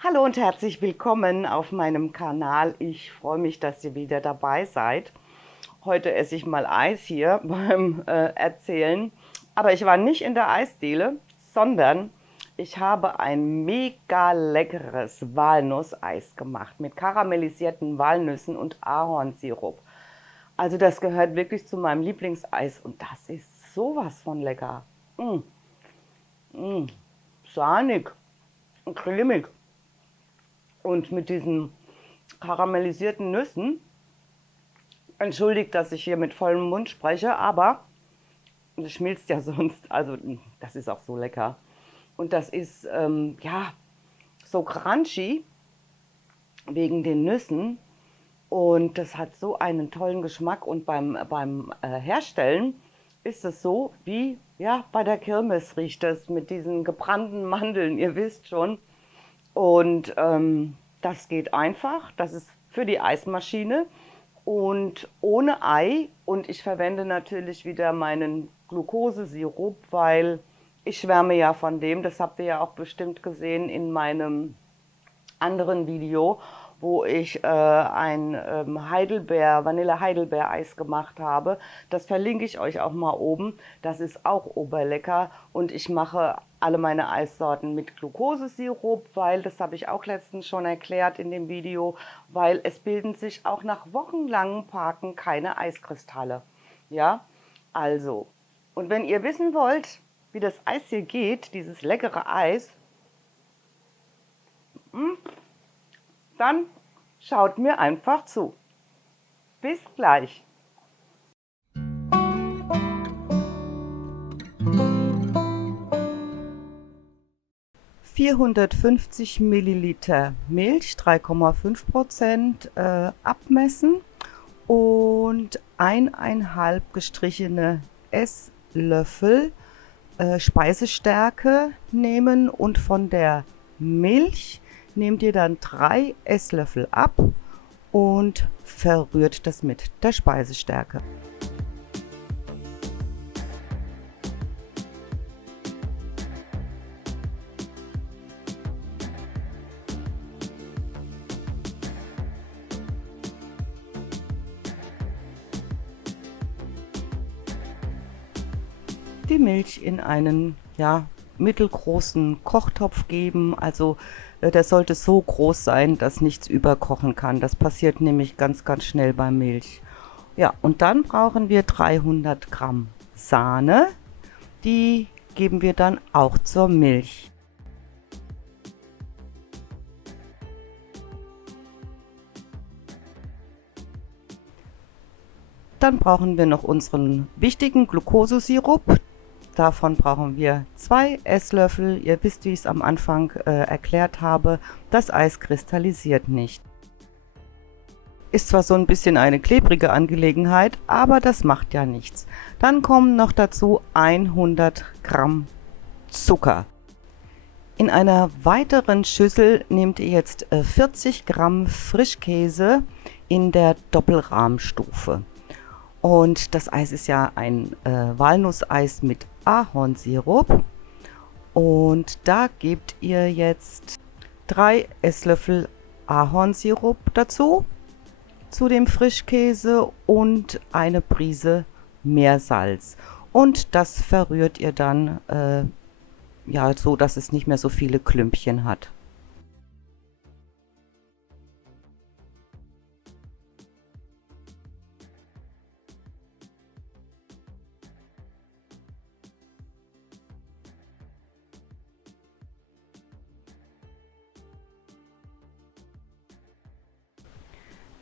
Hallo und herzlich willkommen auf meinem Kanal. Ich freue mich, dass ihr wieder dabei seid. Heute esse ich mal Eis hier beim Erzählen. Aber ich war nicht in der Eisdiele, sondern ich habe ein mega leckeres Walnusseis gemacht mit karamellisierten Walnüssen und Ahornsirup. Also das gehört wirklich zu meinem Lieblingseis und das ist sowas von lecker. Mm, sahnig und cremig. Und mit diesen karamellisierten Nüssen, entschuldigt, dass ich hier mit vollem Mund spreche, aber das schmilzt ja sonst. Also das ist auch so lecker. Und das ist ja so crunchy wegen den Nüssen. Und das hat so einen tollen Geschmack. Und beim Herstellen ist es so wie ja, bei der Kirmes riecht es mit diesen gebrannten Mandeln, ihr wisst schon. Und das geht einfach. Das ist für die Eismaschine und ohne Ei. Und ich verwende natürlich wieder meinen Glukosesirup, weil ich schwärme ja von dem. Das habt ihr ja auch bestimmt gesehen in meinem anderen Video, wo ich ein Vanille-Heidelbeer-Eis gemacht habe. Das verlinke ich euch auch mal oben. Das ist auch oberlecker und ich mache alle meine Eissorten mit Glukosesirup, weil, das habe ich auch letztens schon erklärt in dem Video, weil es bilden sich auch nach wochenlangem Parken keine Eiskristalle. Ja, also, und wenn ihr wissen wollt, wie das Eis hier geht, dieses leckere Eis, dann schaut mir einfach zu. Bis gleich. 450 Milliliter Milch, 3,5% abmessen und 1,5 gestrichene Esslöffel Speisestärke nehmen und von der Milch nehmt ihr dann 3 Esslöffel ab und verrührt das mit der Speisestärke. Die Milch in einen mittelgroßen Kochtopf geben. Also der sollte so groß sein, dass nichts überkochen kann. Das passiert nämlich ganz, ganz schnell bei Milch. Ja, und dann brauchen wir 300 Gramm Sahne. Die geben wir dann auch zur Milch. Dann brauchen wir noch unseren wichtigen Glukosesirup. Davon brauchen wir 2 Esslöffel. Ihr wisst, wie ich es am Anfang erklärt habe, das Eis kristallisiert nicht. Ist zwar so ein bisschen eine klebrige Angelegenheit, aber das macht ja nichts. Dann kommen noch dazu 100 Gramm Zucker. In einer weiteren Schüssel nehmt ihr jetzt 40 Gramm Frischkäse in der Doppelrahmstufe. Und das Eis ist ja ein Walnusseis mit Ahornsirup. Und da gebt ihr jetzt 3 Esslöffel Ahornsirup dazu, zu dem Frischkäse und eine Prise Meersalz. Und das verrührt ihr dann ja, so, dass es nicht mehr so viele Klümpchen hat.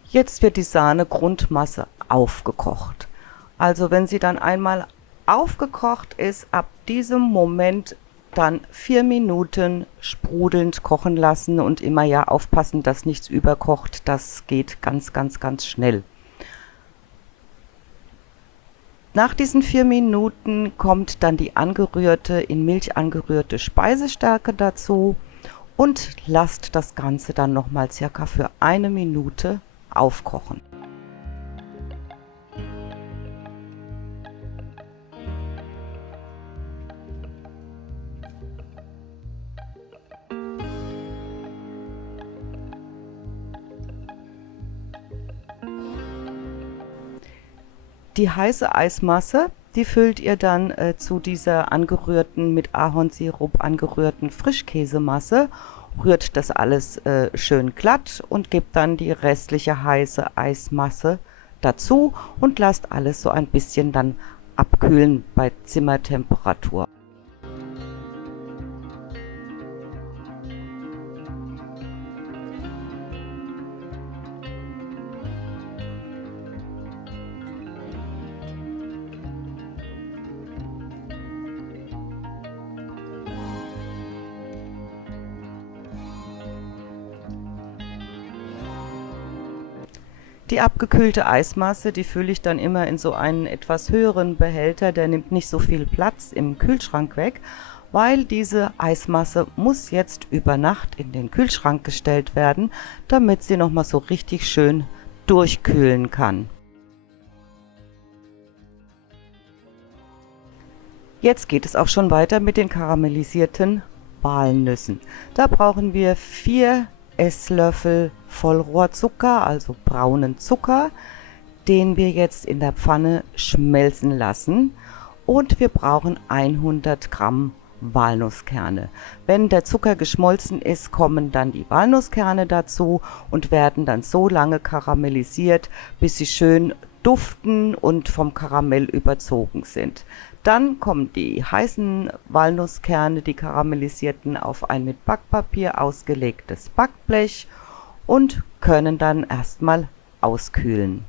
Jetzt wird die Sahnegrundmasse aufgekocht. Also wenn sie dann einmal aufgekocht ist, ab diesem Moment dann 4 Minuten sprudelnd kochen lassen und immer ja aufpassen, dass nichts überkocht. Das geht ganz, ganz, ganz schnell. Nach diesen 4 Minuten kommt dann die in Milch angerührte Speisestärke dazu und lasst das Ganze dann nochmal circa für 1 Minute aufkochen. Die heiße Eismasse, die füllt ihr dann zu dieser angerührten, mit Ahornsirup angerührten Frischkäsemasse, rührt das alles schön glatt und gebt dann die restliche heiße Eismasse dazu und lasst alles so ein bisschen dann abkühlen bei Zimmertemperatur. Die abgekühlte Eismasse, die fülle ich dann immer in so einen etwas höheren Behälter, der nimmt nicht so viel Platz im Kühlschrank weg, weil diese Eismasse muss jetzt über Nacht in den Kühlschrank gestellt werden, damit sie nochmal so richtig schön durchkühlen kann. Jetzt geht es auch schon weiter mit den karamellisierten Walnüssen. Da brauchen wir 4 Esslöffel Vollrohrzucker, also braunen Zucker, den wir jetzt in der Pfanne schmelzen lassen. Und wir brauchen 100 Gramm Walnusskerne. Wenn der Zucker geschmolzen ist, kommen dann die Walnusskerne dazu und werden dann so lange karamellisiert, bis sie schön duften und vom Karamell überzogen sind. Dann kommen die heißen Walnusskerne, die karamellisierten, auf ein mit Backpapier ausgelegtes Backblech und können dann erstmal auskühlen.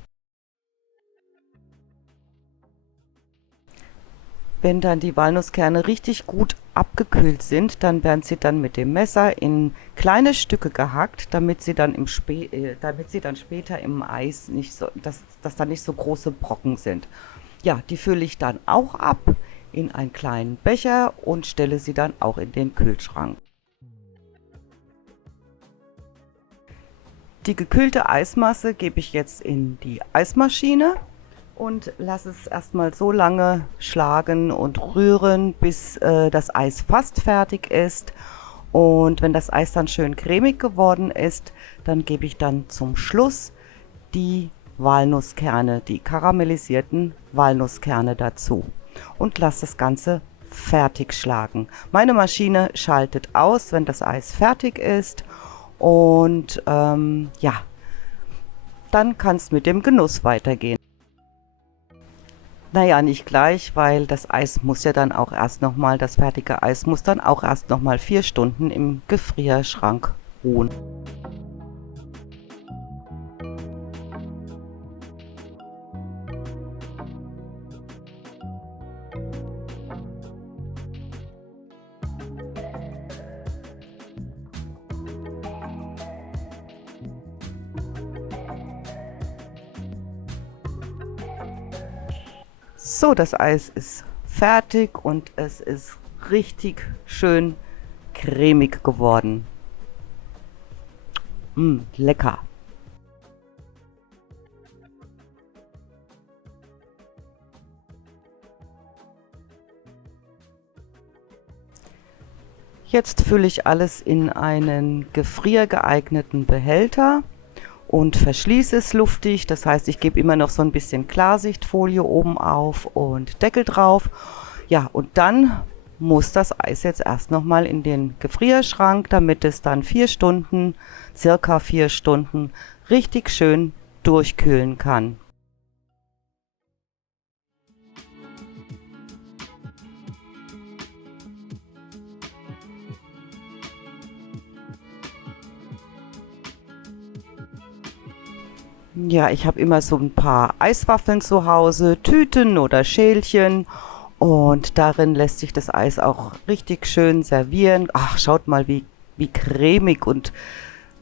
Wenn dann die Walnusskerne richtig gut abgekühlt sind, dann werden sie dann mit dem Messer in kleine Stücke gehackt, damit sie dann später im Eis nicht so, dass da nicht so große Brocken sind. Ja, die fülle ich dann auch ab in einen kleinen Becher und stelle sie dann auch in den Kühlschrank. Die gekühlte Eismasse gebe ich jetzt in die Eismaschine und lasse es erstmal so lange schlagen und rühren, bis das Eis fast fertig ist. Und wenn das Eis dann schön cremig geworden ist, dann gebe ich dann zum Schluss die Walnusskerne, die karamellisierten Walnusskerne dazu und lasse das Ganze fertig schlagen. Meine Maschine schaltet aus, wenn das Eis fertig ist und ja, dann kann es mit dem Genuss weitergehen. Naja, nicht gleich, weil das Eis muss ja dann auch erst nochmal, das fertige Eis muss dann auch erst nochmal 4 Stunden im Gefrierschrank ruhen. So, das Eis ist fertig und es ist richtig schön cremig geworden. Lecker. Jetzt fülle ich alles in einen gefriergeeigneten Behälter und verschließe es luftig. Das heißt, ich gebe immer noch so ein bisschen Klarsichtfolie oben auf und Deckel drauf. Ja, und dann muss das Eis jetzt erst nochmal in den Gefrierschrank, damit es dann 4 Stunden, circa 4 Stunden, richtig schön durchkühlen kann. Ja, ich habe immer so ein paar Eiswaffeln zu Hause, Tüten oder Schälchen und darin lässt sich das Eis auch richtig schön servieren. Ach, schaut mal, wie cremig und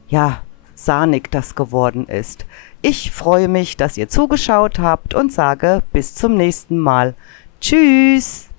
ja, sahnig das geworden ist. Ich freue mich, dass ihr zugeschaut habt und sage bis zum nächsten Mal. Tschüss!